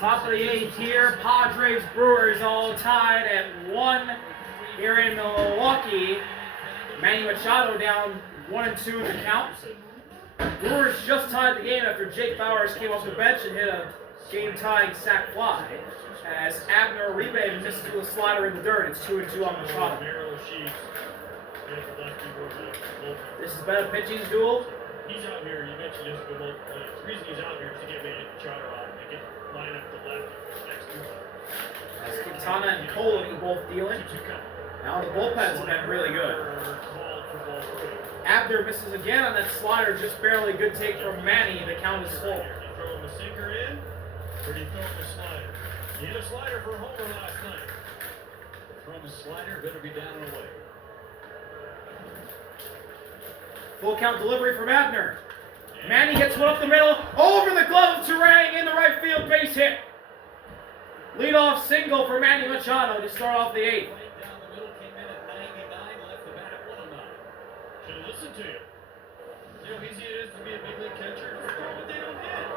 Top of the 8th here. Padres Brewers all tied at 1 here in Milwaukee. Manny Machado down 1 and 2 in the count. Brewers just tied the game after Jake Bowers came off the bench and hit a game-tying sac fly. As Abner Uribe misses with a slider in the dirt, it's 2 and 2 on Machado. This has been a pitching duel. He's out here, you mentioned this for both players. The reason he's out here is to get Manny Machado out and get line up the left next to him. As Quintana and Cole are both dealing. Now the bullpens have been really good. Abner misses again on that slider, just barely. Good take from Manny. The count is full. You throw him a sinker in, or do you throw him a slider? You hit a slider for a homer last night. Throw him a slider, better be down and away. Full count delivery from Abner. Manny gets one up the middle, over the glove of Turang in the right field base hit. Leadoff single for Manny Machado to start off the 8th. Down the middle, came in at 99, left the bat at 109. Should have listened to you. See how easy it is to be a big league catcher? Throw what they don't hit.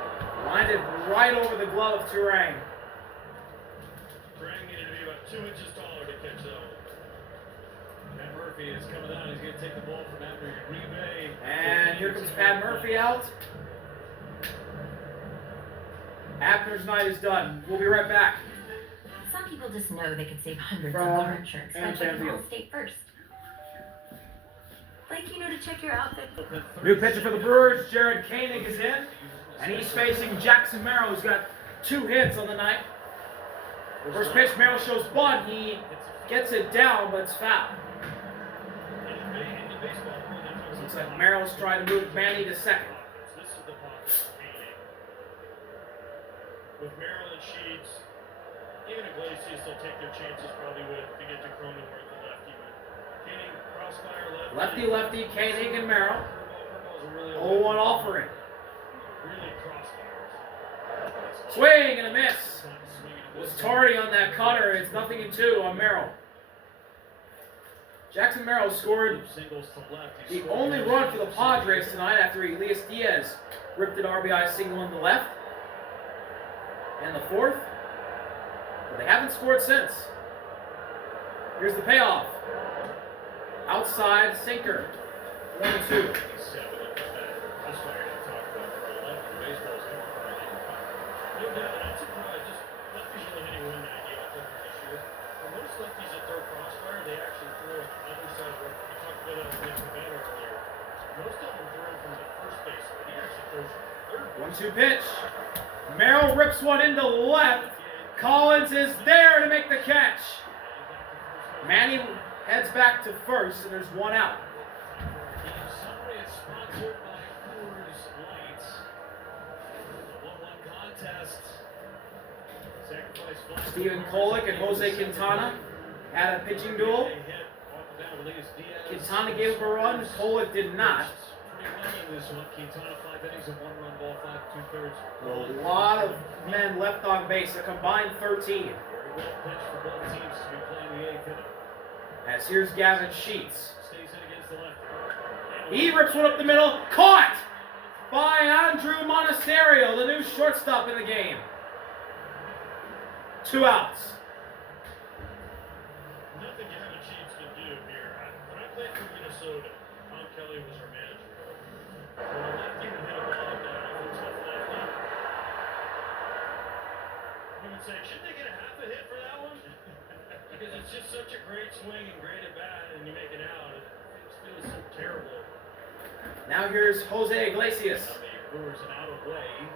Lined it right over the glove of Turang. Turang needed to be about 2 inches taller to catch that one. Pat Murphy is coming out. He's going to take the ball from Abner Uribe. And here comes Pat Murphy out. Abner's night is done. We'll be right back. Some people just know they could save hundreds From on car insurance by and checking Field. Allstate first. Like, you know, to check your outfit. New pitcher for the Brewers, Jared Koenig is in. And he's facing Jackson Merrill, who's got 2 hits on the night. The first pitch, Merrill shows bunt. He gets it down, but it's foul. Looks like Merrill's trying to move Manny to second. This is the pocket for Koenig. With Merrill and Sheets, even Iglesias, they'll take their chances probably with to get to Cronenworth and lefty. But Koenig, crossfire lefty. Lefty, Koenig and Merrill. Curveballs are really 0-1 offering. really crossfires. Swing and a miss. Was tardy on that cutter. It's 0-2 on Merrill. Jackson Merrill scored Singles to left. the only run for the Padres tonight after Elias Diaz ripped an RBI single in the left. And the 4th. But they haven't scored since. Here's the payoff. Outside sinker. 1-2. No doubt, and I'm surprised. Just lefties only hitting 198 this year. For most lefties that throw crossfire, they actually throw it the other side. Where we talked about that with the batter earlier. Most of them throw from the first base, but he actually throws from third. 1-2 pitch. Merrill rips one into left. Collins is there to make the catch. Manny heads back to first, and there's 1 out. Summary is sponsored by Coors Light. The 1-1 contest. Sacrifice fly. Stephen Kolek and Jose Quintana had a pitching duel. Quintana gave up a run. Kolek did not. This one, Quintana 5 innings and 1 run ball, 5 2/3. A lot of men left on base, a combined 13. Very well pitched for both teams to be playing the 8th inning. As here's Gavin Sheets. Stays in against the left. He rips one up the middle. Caught by Andrew Monasterio, the new shortstop in the game. 2 outs. Nothing Gavin Sheets can do here. When I played for Minnesota, Tom Kelly was our manager. When a lefty would hit a ball like that, if it's a lefty, he would say, should they get a half a hit for that one? Because it's just such a great swing and great at bat, and you make it out. It just feels so terrible. Now here's Jose Iglesias. Brewers an out of way.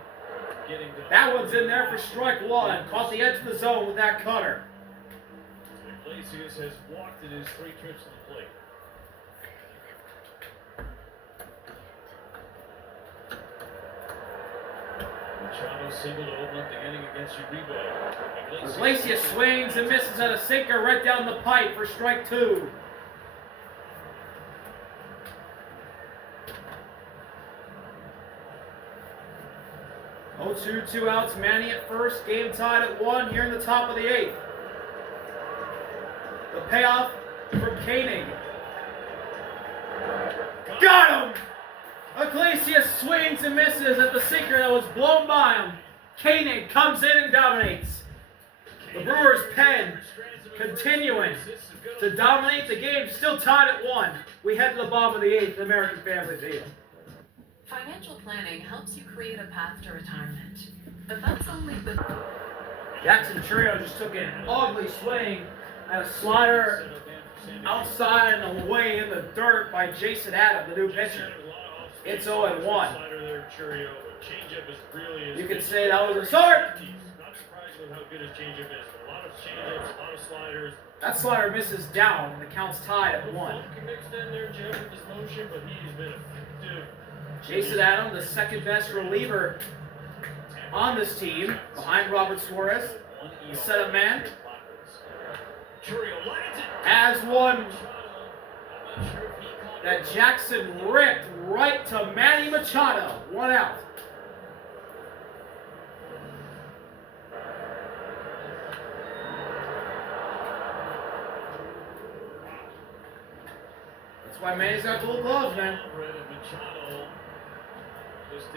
That one's in there for strike 1. Caught the edge of the zone with that cutter. Iglesias has walked in his 3 trips to the plate. Machado single to open up the inning against Uribe. Iglesias swings and misses at a sinker right down the pipe for strike 2. Oh, 2 outs. Manny at first. Game tied at 1 here in the top of the 8th. The payoff from Koenig. Got him! Iglesias swings and misses at the sinker that was blown by him. Koenig comes in and dominates. The Brewers' pen continuing to dominate the game, still tied at 1. We head to the bottom of the 8th, American Family Field. Financial planning helps you create a path to retirement. But that's only the... Jackson Trio just took an ugly swing at a slider outside and away in the dirt by Jason Adam, the new pitcher. It's 0-1. You could say that was a start. Not surprised with how good his changeup is. A lot of changeups, a lot of sliders. That slider misses down, and the count's tied at 1. Mixed in there, Jeff, with his motion, but he's been effective. Jason Adam, the second best reliever on this team, behind Robert Suarez, the setup man, has one that Jackson ripped right to Manny Machado. 1 out. That's why Manny's got gold gloves, man.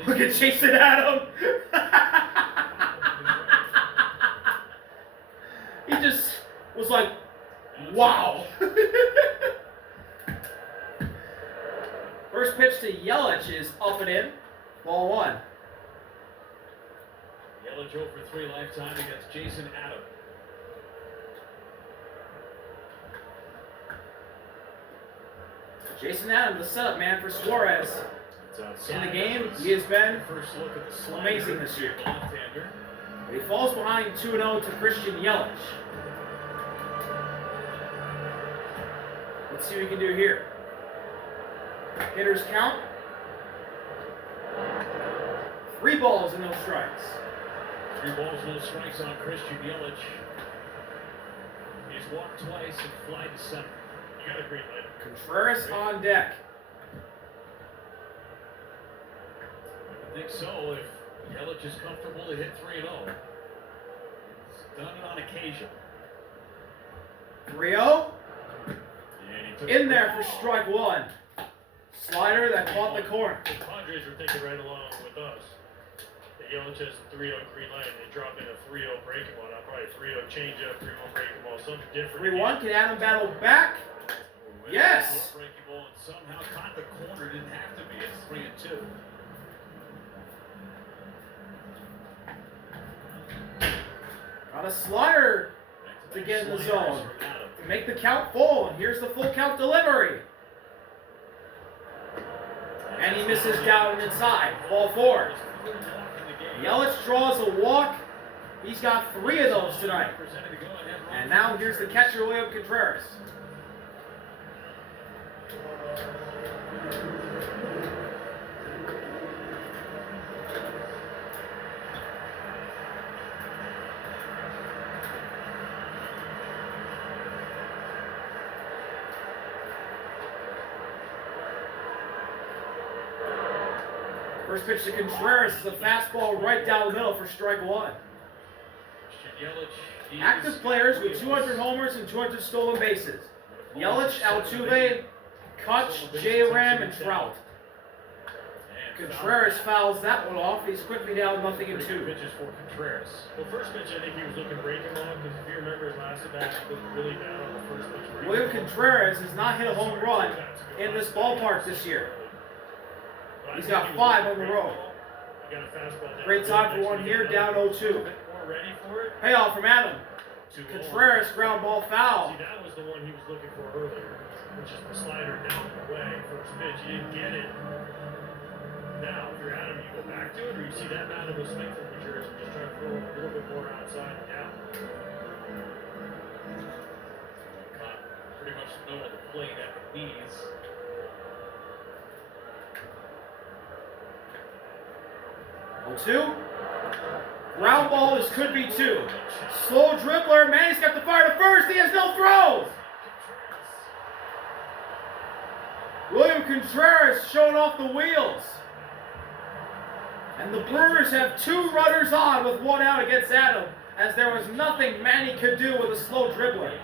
Look at Jason Adam. He just was like, wow. First pitch to Yelich is up and in. Ball 1. Yelich 0 for 3 lifetime against Jason Adam. Jason Adam, the setup man for Suarez. In the game, he has been amazing this year. But he falls behind 2-0 to Christian Yelich. Let's see what we can do here. Hitters count. 3 balls and no strikes. 3 balls, no strikes on Christian Yelich. He's walked twice and fly to center. You got a green light. Contreras on deck. I think so. If Yelich is comfortable to hit 3-0. He's done it on occasion. 3-0. In there for strike 1. Slider that caught the corner. The Padres are thinking right along with us. The Yelich has a 3-0 green light, and they drop in a 3-0 breaking ball. Not probably 3-0 changeup, 3-1 breaking ball, something different. 3-1. Can Adam battle back? Yes. Breaking ball and somehow caught the corner. Didn't have to be. It's 3-2. Got a slider to get in the zone. To make the count full. And here's the full count delivery. And he misses down and inside. Ball 4. Yelich draws a walk. He's got 3 of those tonight. And now here's the catcher, William Contreras. First pitch to Contreras is a fastball right down the middle for strike 1. Active players with 200 homers and 200 stolen bases. Yelich, Altuve, Kutch, J-Ram, and Trout. Contreras fouls that one off. He's quickly down 0-2. Pitches for Contreras. Well, first pitch, I think he was looking breaking ball because if you remember his last at bat, he looked really bad on the first pitch. William Contreras has not hit a home run in this ballpark this year. He's got 5 on the road. Great time for one here, down 0-2. Payoff from Adam. Contreras, ground ball foul. See, that was the one he was looking for earlier, which is the slider down and away. First pitch, he didn't get it. Now, if you're Adam, you go back to it, or you see that Adam was swing from Contreras and just try to throw it a little bit more outside and down. Pretty much the middle of the plate at the knees. Two. Ground ball, this could be 2. Slow dribbler, Manny's got the fire to first, he has no throws! William Contreras showing off the wheels. And the Brewers have 2 runners on with 1 out against Adam, as there was nothing Manny could do with a slow dribbler.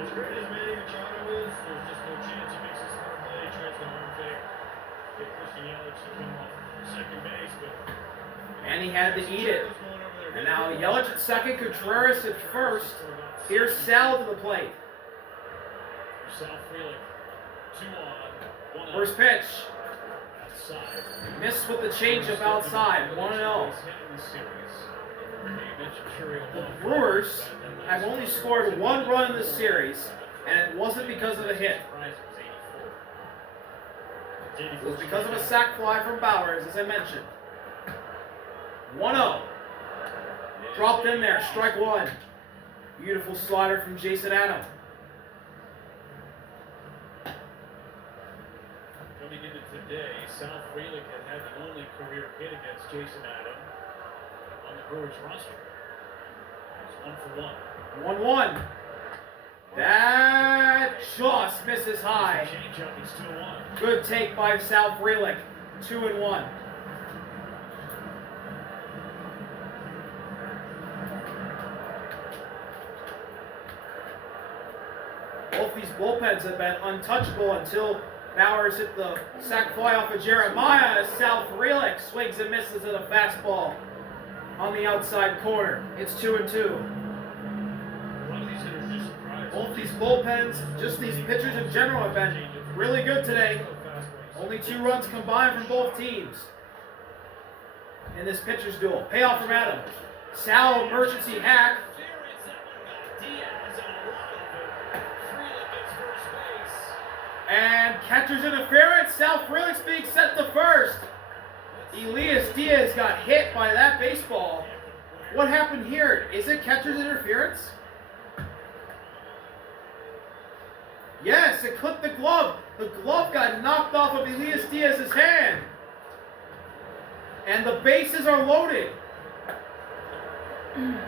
As great as Manny Machado is, there's just no chance he makes a smart play, tries to home asking Yelich to come off second base, but And he had to eat it. And now Yelich at second, Contreras at first. Here's Sal to the plate. Sal Frelick, 2 on, 1 out. First pitch. Outside. Missed with the changeup outside. 1-0. The Brewers have only scored 1 run in this series, and it wasn't because of a hit. It was because of a sac fly from Bowers, as I mentioned. 1-0. Dropped in there, strike 1. Beautiful slider from Jason Adam. Coming into today, Sal Frelick had the only career hit against Jason Adam on the Brewers roster. It's 1 for 1. 1-1. That just misses high. Change up, he's 2-1. Good take by Sal Frelick. 2-1. Both these bullpens have been untouchable until Bowers hit the sac fly off of Jeremiah. Sal Frelick swings and misses at a fastball on the outside corner. It's 2-2. Both these bullpens, just these pitchers in general, have been really good today. Only 2 runs combined from both teams in this pitcher's duel. Payoff from Adam. Sal, emergency hack. And catcher's interference. Sal Frelick's being sent to first. Elias Diaz got hit by that baseball. What happened here? Is it catcher's interference? Yes, it clipped the glove. The glove got knocked off of Elias Diaz's hand. And the bases are loaded. Frelick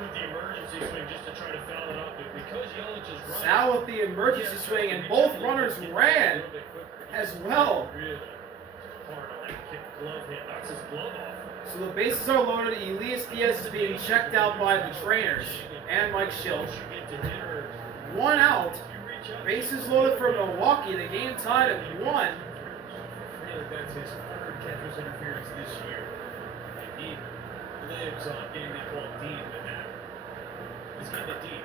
with the emergency swing just to try to foul it up, but because Yelich is running. Sal with the emergency swing, and both runners ran as well. Really hard on that kick glove hit, knocks his glove off. So the bases are loaded. Elias Diaz is being checked out by the trainers and Mike Schilt. 1 out. Bases loaded for Milwaukee. The game tied at 1. That's his 3rd catcher's interference this year. And he lives on getting that ball deep, and that is getting it deep.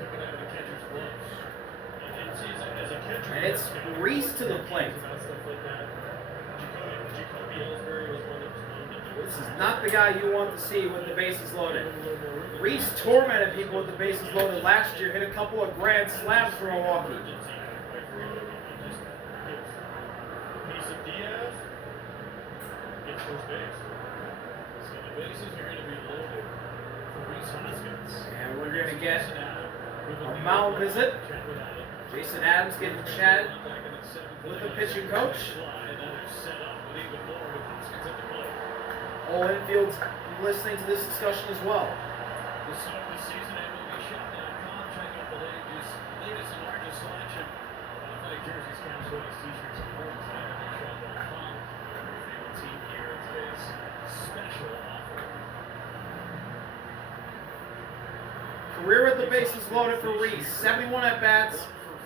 Took it out of the catcher's gloves. And as a catcher, And it's Reese to the plate. Jacoby Ellsbury was one that was known to do it. This is not the guy you want to see with the bases loaded. Reese tormented people with the bases loaded last year. Hit a couple of grand slams for Milwaukee. Mason Diaz gets first base. So the bases are going to be loaded for Reese Hoskins. And we're going to get a mound visit. Jason Adams getting chatted with the pitching coach. All infield's listening to this discussion as well. This season, MLBShop.com. Check out the latest and largest selection of athletic jerseys, caps, hoodies, t-shirts, and more. MLBShop.com. Your favorite team here in today's special offer. Career with the bases loaded for Reese. 71 at-bats,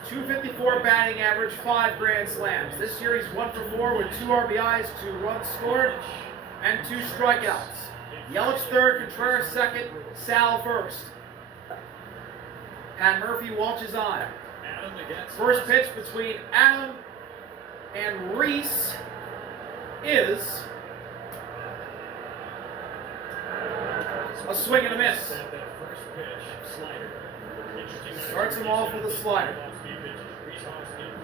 254 batting average, 5 grand slams. This year he's 1 for 4 with 2 RBIs, 2 runs scored, and 2 strikeouts. Yelich 3rd, Contreras 2nd, Sal 1st. Pat Murphy watches on. First pitch between Adam and Reese is a swing and a miss. Starts him off with a slider. Reese Hoskins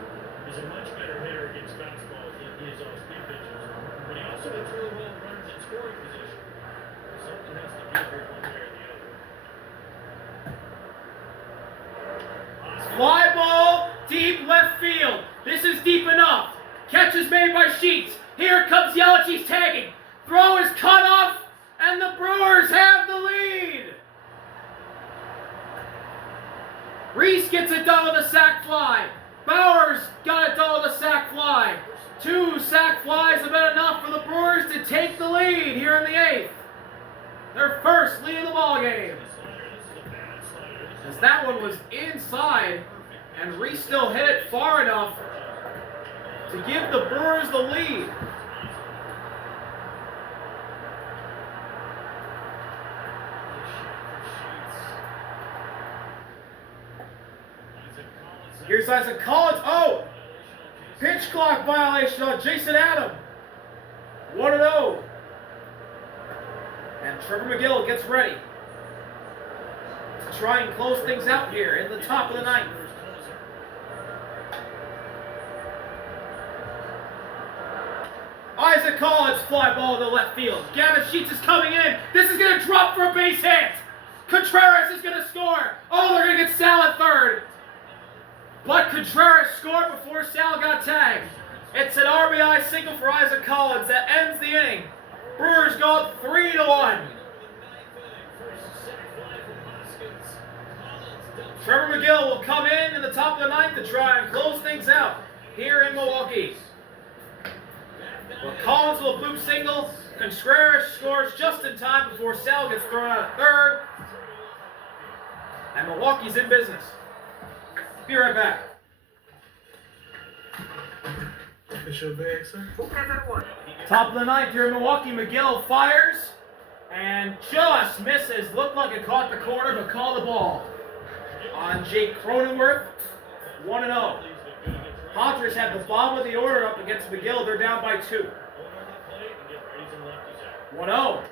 is a much better hitter against fastballs than he is on speed pitches. But he also does really well in runners in scoring position. Something has to give here one way or the other. Fly ball, deep left field. This is deep enough. Catch is made by Sheets. Here comes Yelich, he's tagging. Throw is cut off, and the Brewers have the lead. Reese gets it done with a sac fly. Bowers got it done with a sac fly. 2 sac flies have been enough for the Brewers to take the lead here in the 8th. Their first lead of the ball game. As that one was inside, and Reese still hit it far enough to give the Brewers the lead. Here's Isaac Collins. Oh! Pitch clock violation on Jason Adam. 1-0. And Trevor McGill gets ready to try and close things out here in the top of the ninth. Isaac Collins, fly ball to left field. Gavin Sheets is coming in. This is going to drop for a base hit. Contreras is going to score. Oh, they're going to get Sal at third. But Contreras scored before Sal got tagged. It's an RBI single for Isaac Collins that ends the inning. Brewers go up 3-1. Trevor McGill will come in the top of the ninth to try and close things out here in Milwaukee. Well, Collins will boot single. Contreras scores just in time before Sal gets thrown out at third. And Milwaukee's in business. Be right back. It's your bag, sir. Top of the ninth here in Milwaukee. McGill fires and just misses. Looked like it caught the corner, but called the ball on Jake Cronenworth. 1-0. Padres have the bottom of the order up against McGill. They're down by 2. 1-0.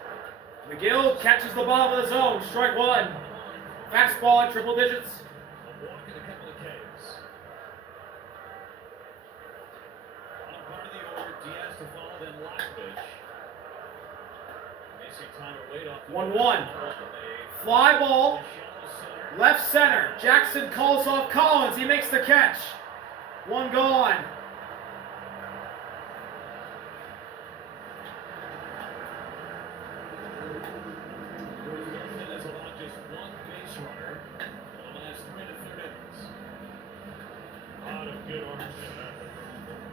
McGill catches the bottom of the zone. Strike one. Fastball at triple digits. One. Fly ball. Left center. Jackson calls off Collins. He makes the catch. One gone.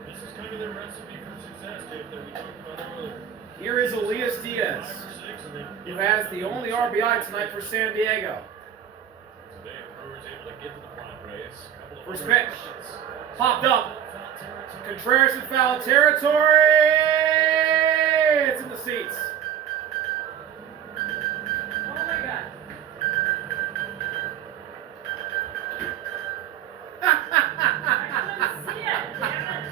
This is kind of their recipe for success, Dave, that we talked about earlier. Here is Elias Diaz, who has the only RBI tonight for San Diego. Today, Brewers able to get to the Padres. First pitch. Popped up. Contreras in foul territory. It's in the seats. Oh my God. I couldn't see it, damn it.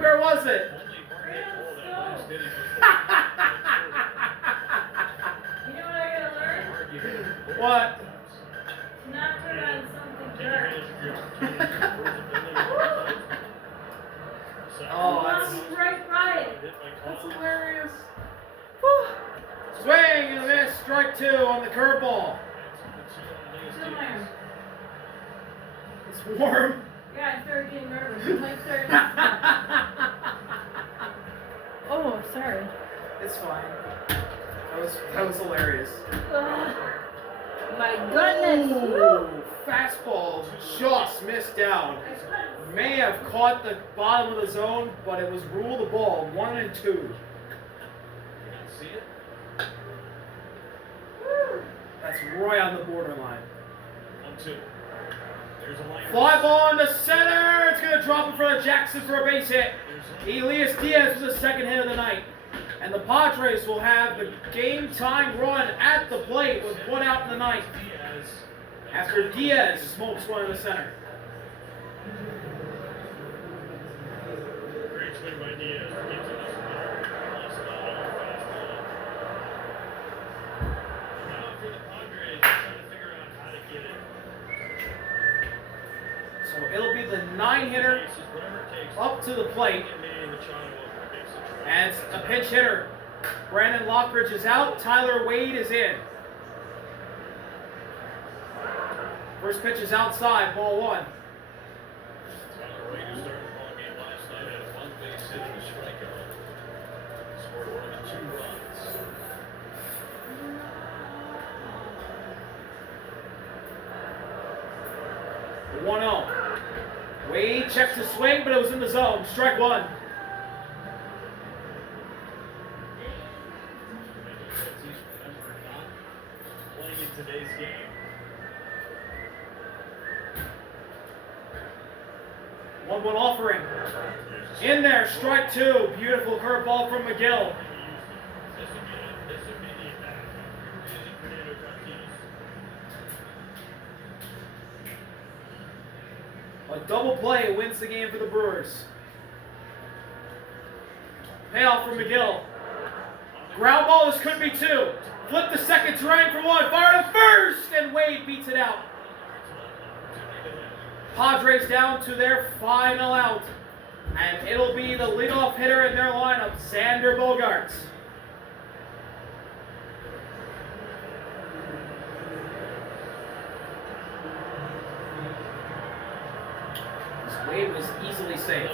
Where was it? You know what I gotta learn? What? To not put on something dark. Oh, I'll that's be right by it. hilarious. Whew. Swing and a miss. Strike 2 on the curveball. Still iron. It's warm. Yeah, I started getting nervous. I started. Oh, sorry. It's fine. That was hilarious. Ugh. My goodness. Ooh, fastball just missed down. May have caught the bottom of the zone, but it was ruled a ball. 1-2. See it? That's right on the borderline. 1-2. There's a line. Fly ball into center. It's going to drop in front of Jackson for a base hit. Elias Diaz with the second hit of the night. And the Padres will have the game-time run at the plate with 1 out in the ninth. After Diaz smokes one in the center. Great swing by Diaz. Now for the Padres, trying to figure out how to get it. So it'll be the 9-hitter Whatever it takes. up to the plate. And it's a pinch hitter. Brandon Lockridge is out. Tyler Wade is in. First pitch is outside. Ball 1. Tyler Wade, who started the ball game last night, had a 1 base hit and a strikeout. Scored 1 of the 2 runs. The 1-0. Wade checks the swing, but it was in the zone. Strike 1. Playing in today's game. 1-1 offering. In there, strike 2. Beautiful curveball from McGill. A double play wins the game for the Brewers. Payoff from McGill. Ground ball, this could be 2. Flip the second, trying for 1. Fire to first, and Wade beats it out. Padres down to their final out. And it'll be the leadoff hitter in their lineup, Xander Bogaerts. This Wade was easily safe.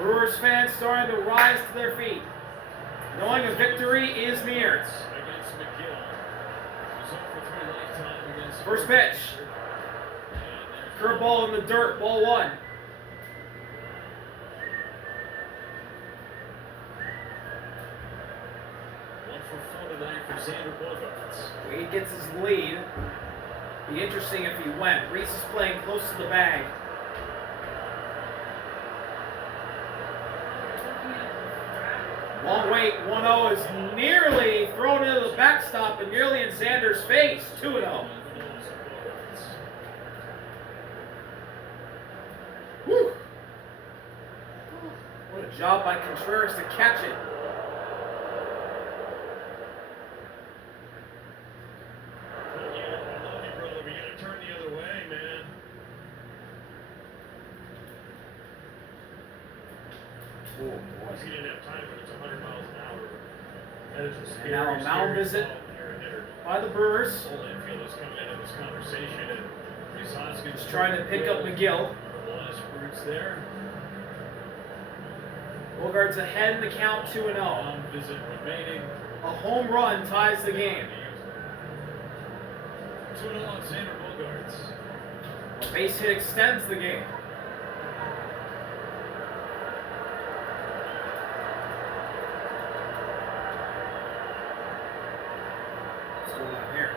Brewers fans starting to rise to their feet, knowing a victory is near. First pitch. Curveball in the dirt, ball 1. Wade gets his lead. Be interesting if he went. Reese is playing close to the bag. Long wait, 1-0 is nearly thrown into the backstop and nearly in Xander's face. 2-0. Whew. What a job by Contreras to catch it. Oh, boy. He didn't have time, but it's 100 miles an hour. That is a And now a mound visit by the Brewers. Whole infield is coming into this conversation, and Just trying to pick up McGill. Roots there. Bogaerts ahead in the count, 2-0. Mound visit remaining. A home run ties the game. 2-0 on Xander Bogaerts. A base hit extends the game. What's going on here?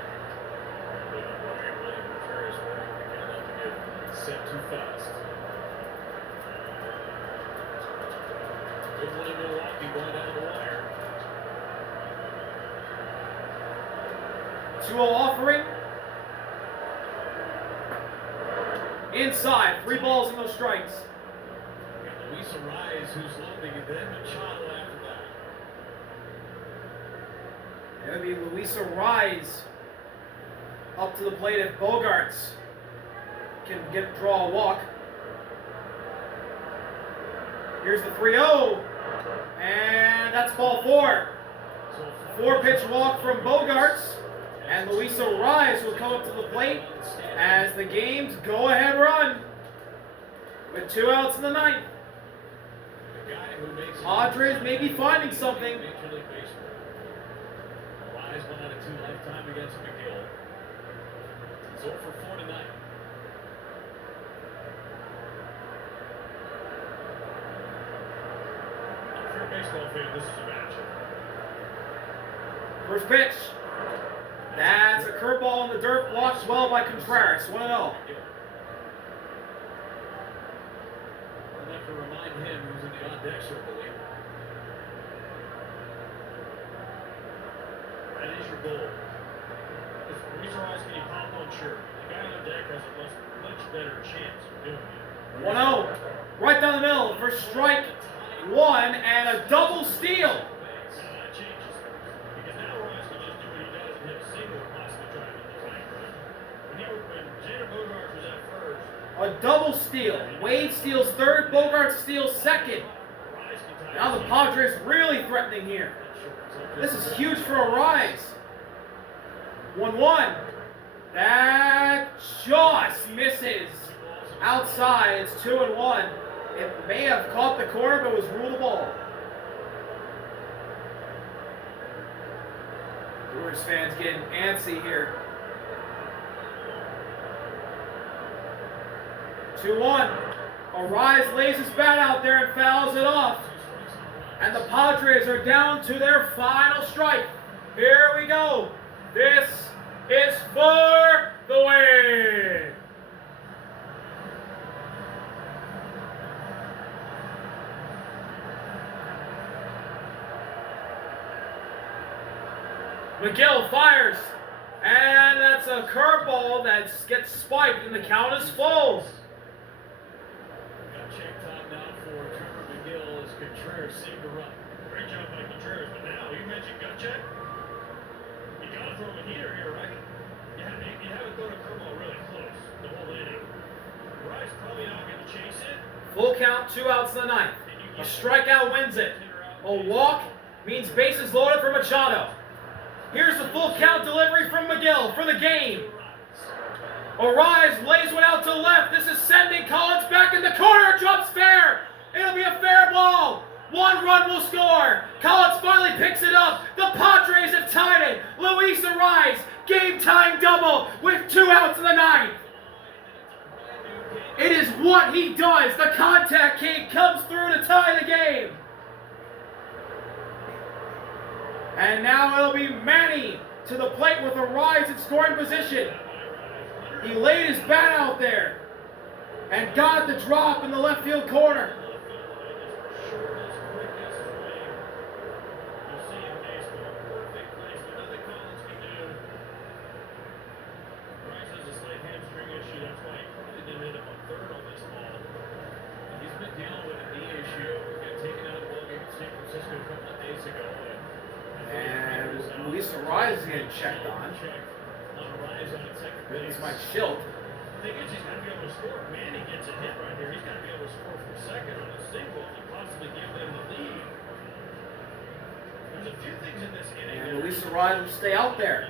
Set too fast. Good one in Milwaukee going down the wire. 2-0 offering. Inside, 3 balls and no strikes. And Luis Arraez, who's loading, and then Machado after that. It would be Luis Arraez up to the plate if Bogaerts can draw a walk. Here's the 3-0. And that's ball 4. 4-pitch walk from Bogaerts. And Luis Arraez will come up to the plate as the game's go-ahead run with 2 outs in the 9th. Padres may be finding something. Arraez 1 out of 2 lifetime against McGill. He's 0 for 4 tonight. If you're a baseball fan, this is a matchup. First pitch. That's a curveball in the dirt, blocked well by Contreras. 1-0. I'd like to remind him who's in the on-deck circle here. That is your goal. If Luis Arraez can pop on, sure. The guy on deck has a much better chance of doing it. 1-0. Right down the middle for strike 1 and a double steal. That changes things. Because now Arraez can just do what he does and hit a single, possibly drive in the tank run. When Xander Bogaerts was at first, A double steal. Wade steals 3rd, Bogaerts steals 2nd. Now the Padres really threatening here. This is huge for Arraez. 1-1. That just misses. Outside, it's 2-1. It may have caught the corner, but was ruled a ball. Brewers fans getting antsy here. 2-1. Arraez lays his bat out there and fouls it off. And the Padres are down to their final strike. Here we go. This is for the win. McGill fires, and that's a curveball that gets spiked, and the count is full. Got checked on now for Trevor McGill as Contreras seemed to run. Great job by Contreras, but now you mentioned gut check. You gotta throw a heater here, right? You haven't thrown a curveball really close the whole inning. Rice probably not gonna chase it. Full count, 2 outs in the ninth. A strikeout wins it. A walk means bases loaded for Machado. Here's the full count delivery from McGill for the game. Arise lays one out to left. This is sending Collins back in the corner. Drops fair. It'll be a fair ball. 1 run will score. Collins finally picks it up. The Padres have tied it. Luis Arise, game time double with 2 outs in the ninth. It is what he does. The contact king comes through to tie the game. And now it'll be Manny to the plate with a rise in scoring position. He laid his bat out there and got the drop in the left field corner. And Luis Arise is getting checked on. It's my Schilt. The thing is, he's got to be able to score. Manny gets a hit right here. He's got to be able to score from second on a single to possibly give them the lead. There's a few things in this inning. And Luis Arise will stay out there.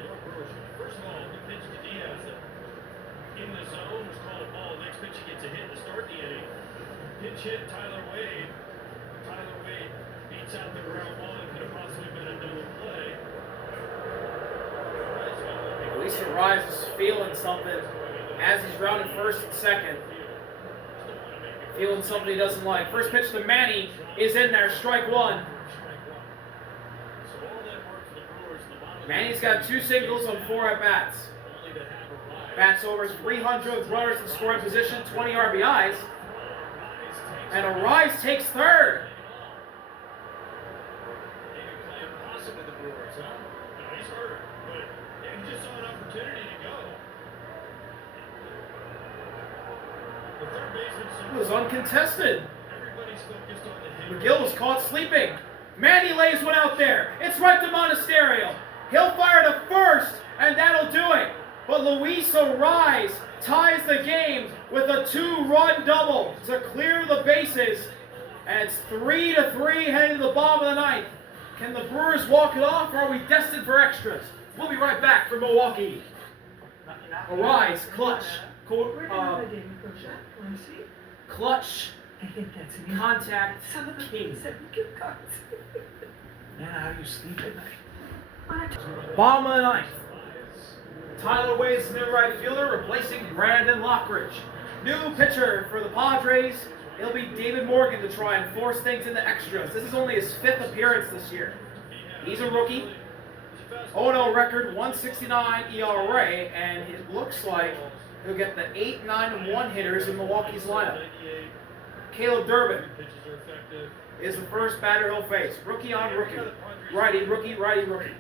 First of all, the pitch to Diaz in the zone was called a ball. Next pitch, he gets a hit to start the inning. Pitch hit, Tyler Wade. Tyler Wade beats out the ground ball and could have possibly been a double play. Luis Arise is feeling something as he's rounding first and second. Feeling something he doesn't like. First pitch to Manny is in there, strike 1. Manny's got 2 singles on 4 at-bats. Bats over 300 with runners in scoring position, 20 RBIs. And Arise takes third. It was uncontested. McGill was caught sleeping. Manny lays one out there. It's right to Monasterio. He'll fire to first, and that'll do it. But Luis Arise ties the game with a 2-run double to clear the bases. And it's 3-3 heading to the bottom of the ninth. Can the Brewers walk it off, or are we destined for extras? We'll be right back from Milwaukee. Arise, clutch. Clutch, contact, king. Man, how do you sleep at night? Bottom of the ninth. Tyler Wade's the new right fielder, replacing Brandon Lockridge. New pitcher for the Padres. It'll be David Morgan to try and force things into extras. This is only his 5th appearance this year. He's a rookie. 0-0 record, 1.69 ERA, and it looks like he'll get the 8, 9, and 1 hitters in Milwaukee's lineup. Caleb Durbin is the first batter he'll face. Rookie on rookie. Righty, rookie, righty, rookie.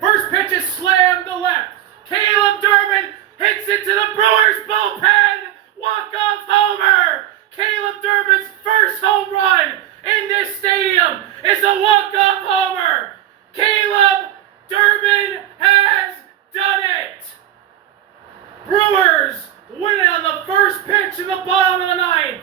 First pitch is slammed to left. Caleb Durbin hits it to the Brewers bullpen. Walk-off homer. Caleb Durbin's first home run in this stadium is a walk-off homer. Caleb Durbin has done it. Brewers win it on the first pitch in the bottom of the ninth.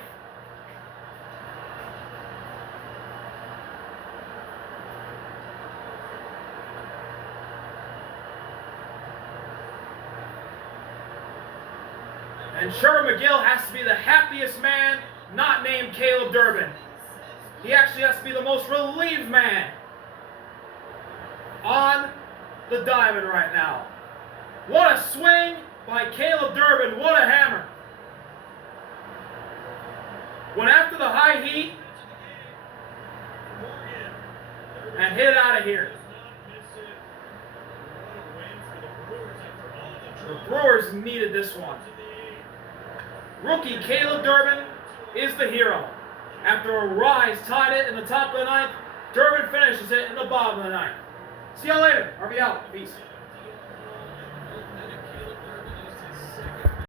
And Sherman McGill has to be the happiest man not named Caleb Durbin. He actually has to be the most relieved man on the diamond right now. What a swing by Caleb Durbin. What a hammer. Went after the high heat and hit it out of here. The Brewers needed this one. Rookie Caleb Durbin is the hero. After a rise tied it in the top of the ninth, Durbin finishes it in the bottom of the ninth. See y'all later. RB out. Peace.